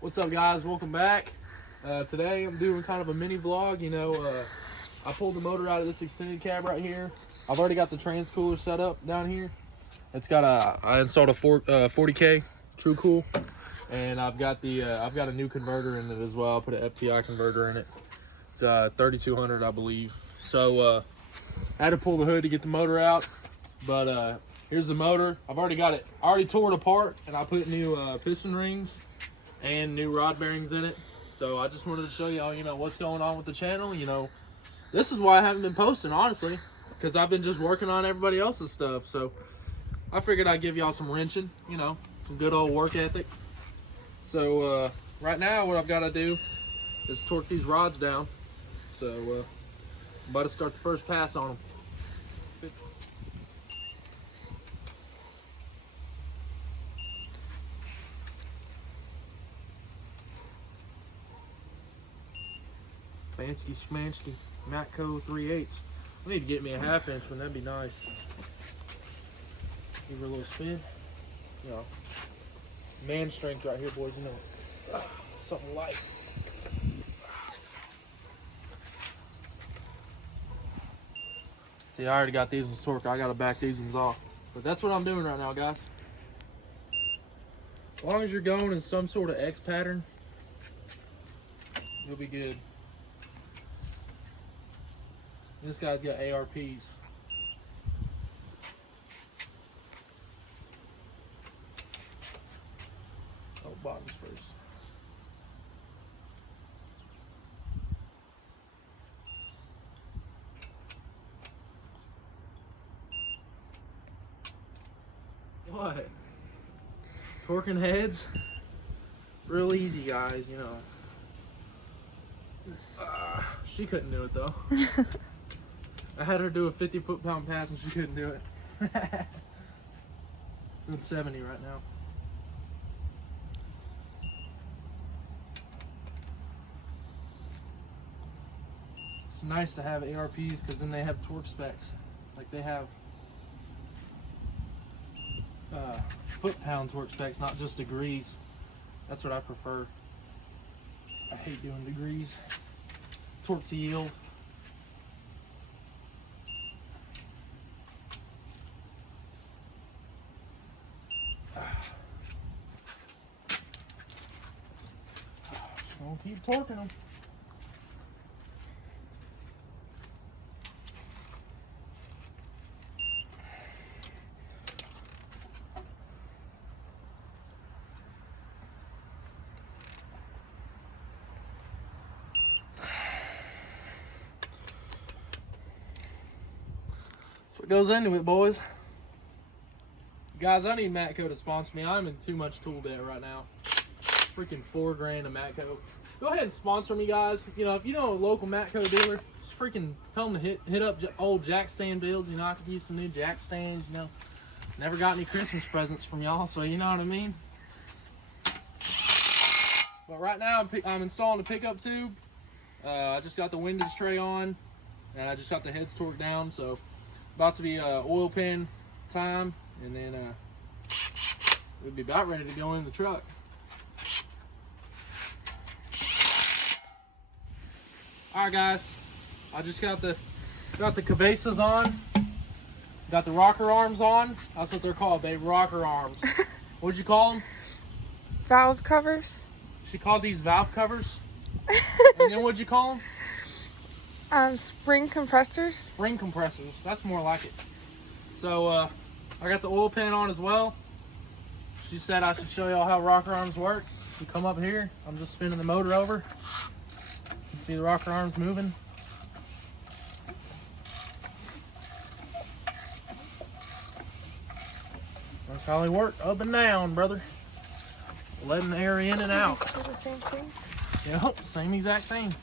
What's up, guys? Welcome back. Today I'm doing kind of a mini vlog. I pulled the motor out of this extended cab right here. I've already got the trans cooler set up down here. I installed a 40K True Cool, and I've got a new converter in it as well. I put an FTI converter in it. It's 3200, I believe. So I had to pull the hood to get the motor out, but here's the motor. I already tore it apart, and I put new piston rings and new rod bearings in it. So I just wanted to show y'all, what's going on with the channel. This is why I haven't been posting, honestly, because I've been just working on everybody else's stuff. So I figured I'd give y'all some wrenching, some good old work ethic. So right now what I've got to do is torque these rods down. So I'm about to start the first pass on them. Fancy schmancy Matco 3/8. I need to get me a 1/2 inch one, that'd be nice. Give her a little spin. Man strength right here, boys, something light. See, I already got these ones torqued. I gotta back these ones off. But that's what I'm doing right now, guys. As long as you're going in some sort of X pattern, you'll be good. This guy's got ARPs. Oh, bottoms first. What? Torquing heads? Real easy, guys, She couldn't do it, though. I had her do a 50 foot-pound pass and she couldn't do it. Doing 70 right now. It's nice to have ARPs because then they have torque specs. Like they have foot-pound torque specs, not just degrees. That's what I prefer. I hate doing degrees. Torque to yield. We'll keep torquing them. That's what goes into it, boys. Guys, I need Matco to sponsor me. I'm in too much tool debt right now. Freaking $4 grand a Matco. Go ahead and sponsor me, guys. If you know a local Matco dealer, just freaking tell them to hit up old jack stand builds. I could use some new jack stands. Never got any Christmas presents from y'all, so you know what I mean. But right now I'm installing the pickup tube. I just got the windage tray on, and I just got the heads torqued down. So about to be oil pan time, and then we'll be about ready to go in the truck. Alright, guys, I just got the cabezas on, got the rocker arms on. That's what they're called, babe, rocker arms. What'd you call them? Valve covers. She called these valve covers. And then what'd you call them? Spring compressors. Spring compressors. That's more like it. So I got the oil pan on as well. She said I should show y'all how rocker arms work. You come up here. I'm just spinning the motor over. See the rocker arms moving. That's how they work, up and down, brother. Letting the air in and out. These do the same thing. Yep, same exact thing.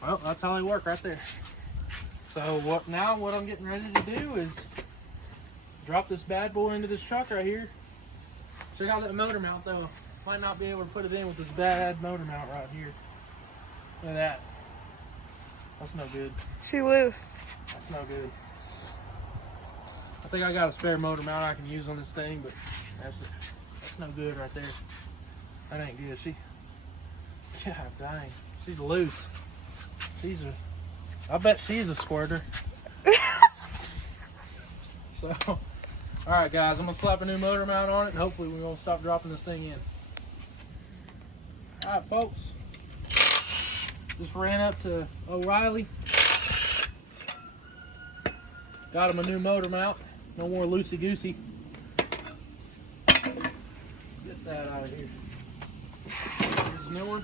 Well, that's how they work right there. So what I'm getting ready to do is drop this bad boy into this truck right here. Check out that motor mount though. Might not be able to put it in with this bad motor mount right here. Look at that. That's no good. She loose. That's no good. think I got a spare motor mount I can use on this thing, but that's no good right there. That ain't good. God dang, she's loose. I bet she's a squirter. So, all right, guys, I'm gonna slap a new motor mount on it, and hopefully we're gonna stop dropping this thing in. All right, folks. Just ran up to O'Reilly. Got him a new motor mount. No more loosey-goosey. Get that out of here. Here's a new one.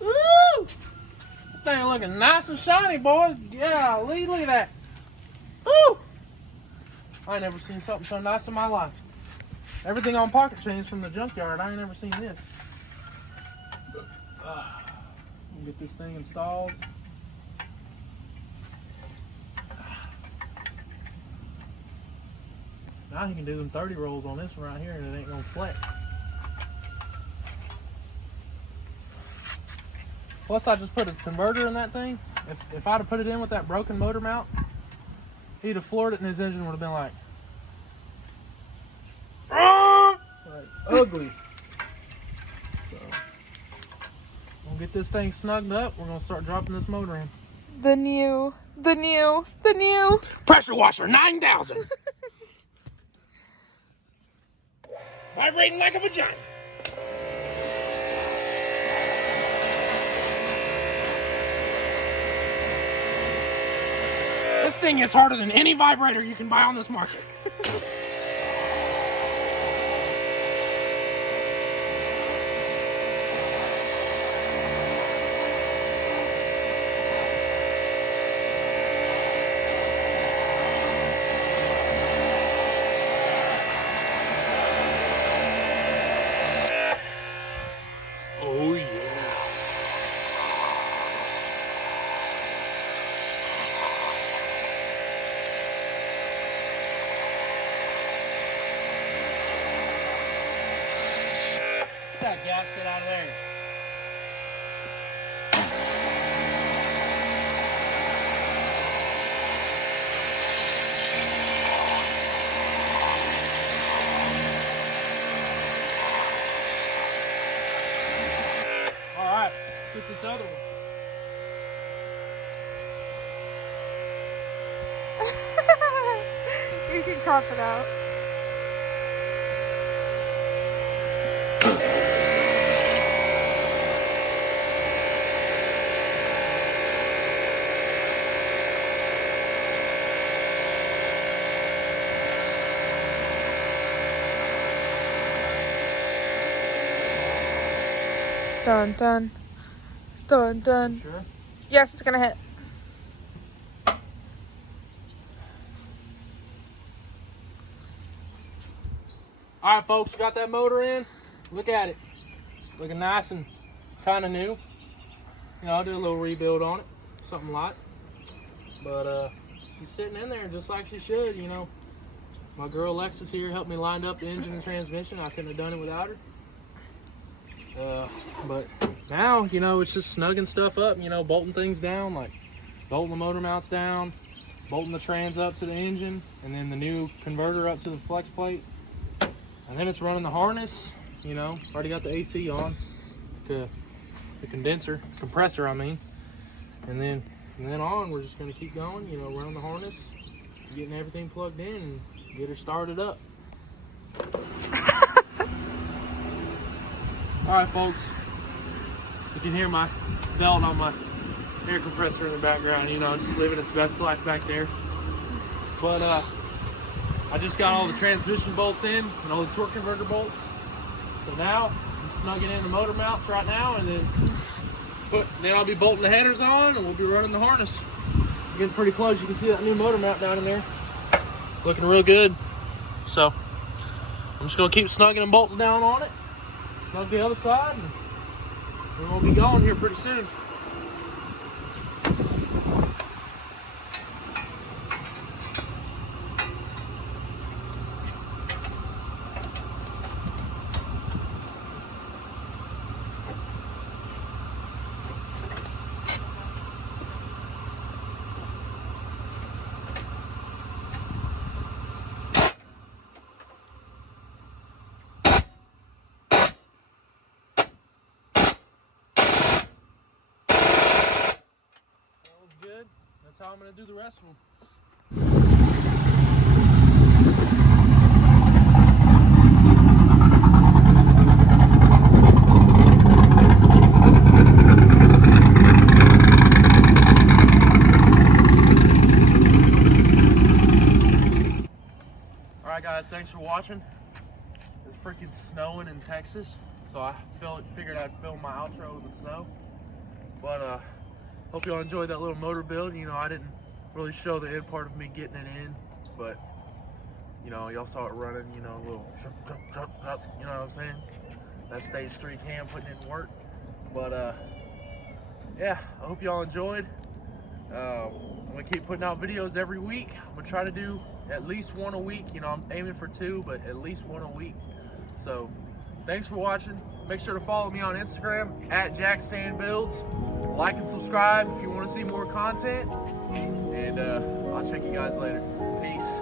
Woo! That thing looking nice and shiny, boys. Yeah, look at that. Woo! I ain't never seen something so nice in my life. Everything on pocket chains from the junkyard. I ain't never seen this. We'll get this thing installed. Now you can do them 30 rolls on this one right here and it ain't gonna flex. Plus I just put a converter in that thing. If I'd have put it in with that broken motor mount, he'd have floored it and his engine would have been like ugly. So we'll get this thing snugged up. We're gonna start dropping this motor in. The new Pressure washer 9000. Vibrating like a vagina. This thing is harder than any vibrator you can buy on this market. Oh yeah. Get that gasket out of there. Alright, let's get this other one. You can crop it out. Dun dun. Dun dun. Sure. Yes, it's gonna hit. Alright folks, got that motor in. Look at it. Looking nice and kind of new. You know, I'll do a little rebuild on it. Something light. But she's sitting in there just like she should, you know. My girl Alexis here helped me line up the engine and transmission. I couldn't have done it without her. But now, you know, it's just snugging stuff up, you know, bolting things down, like bolting the motor mounts down, bolting the trans up to the engine, and then the new converter up to the flex plate. And then it's running the harness, you know, already got the AC on, the compressor, I mean. And then from then on, we're just gonna keep going, you know, run the harness, getting everything plugged in and get her started up. All right, folks, you can hear my belt on my air compressor in the background, you know, just living its best life back there. But I just got all the transmission bolts in and all the torque converter bolts. So now I'm snugging in the motor mounts right now, and then I'll be bolting the headers on and we'll be running the harness. Getting pretty close. You can see that new motor mount down in there. Looking real good. So I'm just gonna keep snugging them bolts down on it. Snug the other side, and we're gonna be going here pretty soon. that's how I'm gonna do the rest of them. Alright guys, thanks for watching. It's freaking snowing in Texas, so I figured I'd film my outro with the snow. But hope y'all enjoyed that little motor build. You know, I didn't really show the end part of me getting it in, but you know, y'all saw it running, you know, a little you know what I'm saying? That stage 3 cam putting in work. But yeah, I hope y'all enjoyed. I'm gonna keep putting out videos every week. I'm gonna try to do at least one a week. You know, I'm aiming for 2, but at least one a week. So thanks for watching. Make sure to follow me on Instagram at JackStanBuilds. Like and subscribe if you want to see more content. And I'll check you guys later. Peace.